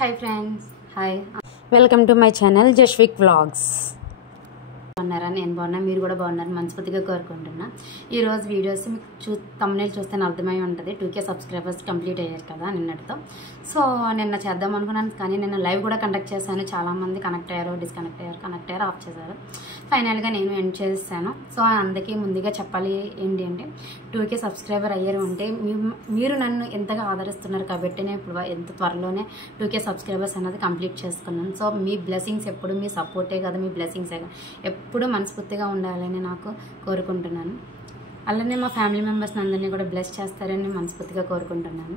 Hi friends, hi, welcome to my channel Jashwik vlogs. బాగున్నారా? నేను బాగున్నా, మీరు కూడా బాగున్నారు మనస్ఫూర్తిగా కోరుకుంటున్నా. ఈరోజు వీడియోస్ మీకు తమ్మునేలు చూస్తే అర్థమై ఉంటుంది. 2K సబ్స్క్రైబర్స్ కంప్లీట్ అయ్యారు కదా నిన్నటితో. సో నిన్న చేద్దాం అనుకున్నాను, కానీ నిన్న లైవ్ కూడా కండక్ట్ చేశాను. చాలామంది కనెక్ట్ అయ్యారు, డిస్కనెక్ట్ అయ్యారు, ఆఫ్ చేశారు. ఫైనల్గా నేను ఎండ్ చేశాను. సో అందుకే ముందుగా చెప్పాలి ఏంటి అంటే 2K సబ్స్క్రైబర్ అయ్యారు అంటే మీరు నన్ను ఎంతగా ఆదరిస్తున్నారు కాబట్టి నేను ఇప్పుడు ఎంత త్వరలోనే 2K సబ్స్క్రైబర్స్ అన్నది కంప్లీట్ చేసుకున్నాను. సో మీ బ్లెస్సింగ్స్ ఎప్పుడు, మీ సపోర్టే కదా, మీ బ్లెస్సింగ్సే కదా ఎప్పుడు మనస్ఫూర్తిగా ఉండాలని నాకు కోరుకుంటున్నాను. అలానే మా ఫ్యామిలీ మెంబర్స్ని అందరినీ కూడా బ్లెస్ చేస్తారని మనస్ఫూర్తిగా కోరుకుంటున్నాను.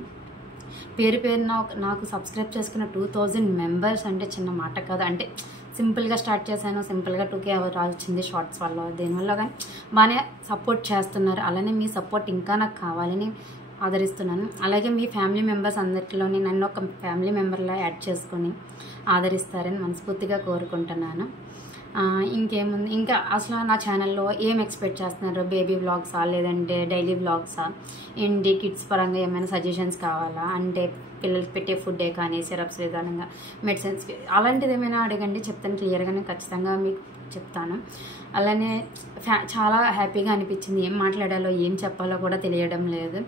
పేరు పేరున నాకు సబ్స్క్రైబ్ చేసుకున్న 2000 మెంబర్స్ అంటే చిన్న మాట కాదు. అంటే సింపుల్గా స్టార్ట్ చేశాను, సింపుల్గా 2K వచ్చింది షార్ట్స్ వల్ల, దేనివల్ల కానీ బాగానే సపోర్ట్ చేస్తున్నారు. అలానే మీ సపోర్ట్ ఇంకా నాకు కావాలని ఆదరిస్తున్నాను. అలాగే మీ ఫ్యామిలీ మెంబర్స్ అందరిలోని నన్ను ఒక ఫ్యామిలీ మెంబర్లా యాడ్ చేసుకొని ఆదరిస్తారని మనస్ఫూర్తిగా కోరుకుంటున్నాను. ఇంకేముంది, ఇంకా అసలు నా ఛానల్లో ఏం ఎక్స్పెక్ట్ చేస్తున్నారు? బేబీ వ్లాగ్సా, లేదంటే డైలీ వ్లాగ్సా, ఏంటి కిడ్స్ పరంగా ఏమైనా సజెషన్స్ కావాలా, అంటే పిల్లలకి పెట్టే ఫుడ్డే కానీ, సిరప్స్ విధానంగా, మెడిసిన్స్, అలాంటిది ఏమైనా అడగండి, చెప్తాను క్లియర్గా. నేను ఖచ్చితంగా మీకు చెప్తాను. అలానే చాలా హ్యాపీగా అనిపించింది. ఏం మాట్లాడాలో ఏం చెప్పాలో కూడా తెలియడం లేదు.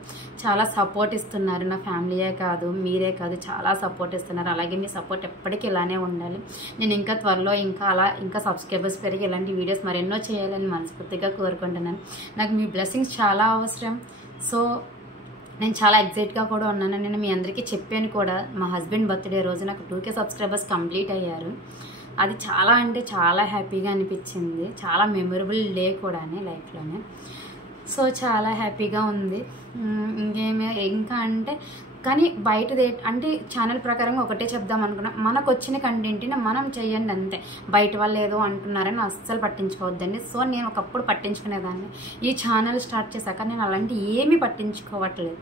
చాలా సపోర్ట్ ఇస్తున్నారు. నా ఫ్యామిలీయే కాదు, మీరే కాదు, చాలా సపోర్ట్ ఇస్తున్నారు. అలాగే మీ సపోర్ట్ ఎప్పటికీ ఇలానే ఉండాలి. నేను ఇంకా త్వరలో ఇంకా సబ్స్క్రైబర్స్ పెరిగి ఇలాంటి వీడియోస్ మరెన్నో చేయాలని మనస్ఫూర్తిగా కోరుకుంటున్నాను. నాకు మీ బ్లెస్సింగ్స్ చాలా అవసరం. సో నేను చాలా ఎగ్జైట్గా కూడా ఉన్నాను. నేను మీ అందరికీ చెప్పాను కూడా, మా హస్బెండ్ బర్త్డే రోజు నాకు 2K సబ్స్క్రైబర్స్ కంప్లీట్ అయ్యారు. అది చాలా అంటే చాలా హ్యాపీగా అనిపించింది. చాలా మెమొరబుల్ డే కూడా లైఫ్లోనే. సో చాలా హ్యాపీగా ఉంది. ఇంకా అంటే కానీ బయటది అంటే ఛానల్ ప్రకారంగా ఒకటే చెప్దాం అనుకున్నాం. మనకు వచ్చిన కంటెంట్ని మనం చెయ్యండి అంతే. బయట వాళ్ళు ఏదో అంటున్నారని అస్సలు పట్టించుకోవద్దండి. సో నేను ఒకప్పుడు పట్టించుకునేదాన్ని. ఈ ఛానల్ స్టార్ట్ చేశాక నేను అలాంటి ఏమీ పట్టించుకోవట్లేదు.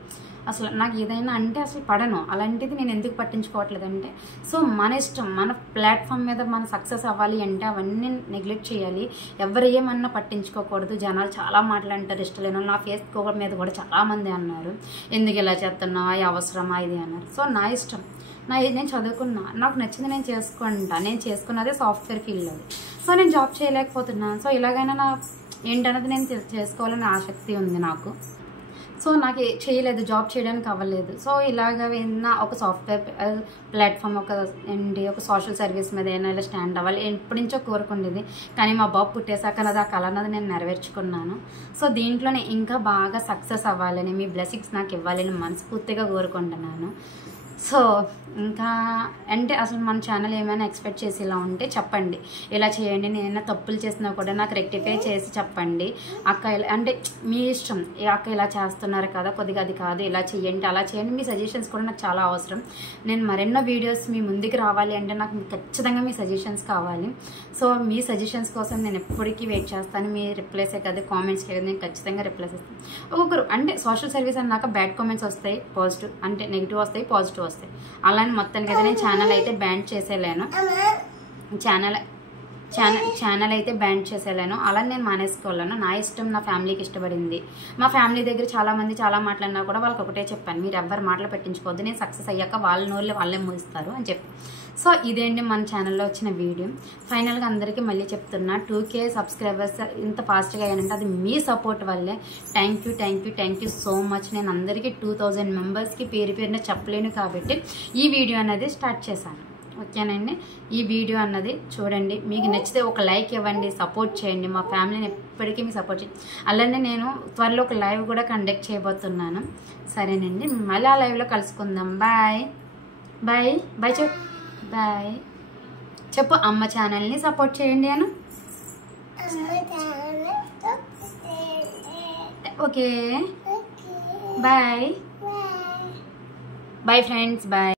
అసలు నాకు ఏదైనా అంటే అసలు పడను. అలాంటిది నేను ఎందుకు పట్టించుకోవట్లేదు అంటే, సో మన ఇష్టం, మన ప్లాట్ఫామ్ మీద మన సక్సెస్ అవ్వాలి అంటే అవన్నీ నెగ్లెక్ట్ చేయాలి. ఎవరు ఏమన్నా పట్టించుకోకూడదు. జనాలు చాలా మాట్లాడంటారు, ఇష్టం లేని. నా ఫేస్ మీద కూడా చాలామంది అన్నారు, ఎందుకు ఇలా చేస్తున్నా, అవసరమా ఇది అన్నారు. సో నా ఇష్టం, నేను చదువుకున్నా, నాకు నచ్చింది నేను చేసుకుంటా. నేను చేసుకున్నదే సాఫ్ట్వేర్ ఫీల్డ్ అది. సో నేను జాబ్ చేయలేకపోతున్నాను. సో ఇలాగైనా నా ఏంటన్నది నేను చేసుకోవాలని ఆసక్తి ఉంది నాకు. సో నాకు చేయలేదు, జాబ్ చేయడానికి అవ్వలేదు. సో ఇలాగ ఏదైనా ఒక సాఫ్ట్వేర్ ప్లాట్ఫామ్, ఒక సోషల్ సర్వీస్ మీద ఏదైనా స్టాండ్ అవ్వాలి ఎప్పటి నుంచో కోరుకుండేది. కానీ మా బాబు పుట్టేశాక నాది ఆ కళ అన్నది నేను నెరవేర్చుకున్నాను. సో దీంట్లోనే ఇంకా బాగా సక్సెస్ అవ్వాలని, మీ బ్లెస్సింగ్స్ నాకు ఇవ్వాలని మనస్ఫూర్తిగా కోరుకుంటున్నాను. సో ఇంకా అంటే అసలు మన ఛానల్ ఏమైనా ఎక్స్పెక్ట్ చేసి ఇలా ఉంటే చెప్పండి, ఇలా చేయండి. నేనైనా తప్పులు చేసినా కూడా నాకు రెక్టిఫై చేసి చెప్పండి. అక్క అంటే మీ ఇష్టం, అక్క ఇలా చేస్తున్నారు కదా, కొద్దిగా అది కాదు, ఇలా చేయండి, అలా చేయండి. మీ సజెషన్స్ కూడా నాకు చాలా అవసరం. నేను మరెన్నో వీడియోస్ మీ ముందుకు రావాలి అంటే నాకు ఖచ్చితంగా మీ సజెషన్స్ కావాలి. సో మీ సజెషన్స్ కోసం నేను ఎప్పటికీ వెయిట్ చేస్తాను. మీ రిప్లైసే కదా, కామెంట్స్కి కదా, నేను ఖచ్చితంగా రిప్లైస్ ఇస్తాను. ఒక్కొక్కరు అంటే సోషల్ సర్వీస్ అన్నాక బ్యాడ్ కామెంట్స్ వస్తాయి, పాజిటివ్ అంటే నెగిటివ్ వస్తాయి, పాజిటివ్ వస్తాయి. అలానే మొత్తానికి అయితే నేను ఛానల్ అయితే బ్యాన్ చేసేలేను. ఛానల్ అయితే బ్యాన్ చేసేలేను. అలా నేను మానేసుకోలేను. నా ఇష్టం, నా ఫ్యామిలీకి ఇష్టపడింది. మా ఫ్యామిలీ దగ్గర చాలామంది చాలా మాట్లాడినా కూడా వాళ్ళకి ఒకటే చెప్పాను, మీరు ఎవ్వరు మాటలు పెట్టించుకోవద్దు, నేను సక్సెస్ అయ్యాక వాళ్ళ నోళ్ళు వాళ్ళే మూయిస్తారు అని చెప్పి. సో ఇదేంటి మన ఛానల్లో వచ్చిన వీడియో. ఫైనల్గా అందరికీ మళ్ళీ చెప్తున్నా, 2K సబ్స్క్రైబర్స్ ఇంత ఫాస్ట్గా అయ్యానంటే అది మీ సపోర్ట్ వల్లే. Thank you so much. నేను అందరికీ 2000 మెంబర్స్కి పేరున చెప్పలేను కాబట్టి ఈ వీడియో అనేది స్టార్ట్ చేశాను. ఓకేనండి, ఈ వీడియో అన్నది చూడండి, మీకు నచ్చితే ఒక లైక్ ఇవ్వండి, సపోర్ట్ చేయండి. మా ఫ్యామిలీని ఎప్పటికీ మీ సపోర్ట్ చేయండి. అలానే నేను త్వరలో ఒక లైవ్ కూడా కండక్ట్ చేయబోతున్నాను. సరేనండి, మళ్ళీ ఆ లైవ్లో కలుసుకుందాం. బాయ్ బాయ్ బాయ్ చెప్పు, బాయ్ చెప్పు. అమ్మ ఛానల్ని సపోర్ట్ చేయండి అను. Okay, bye bye friends, bye.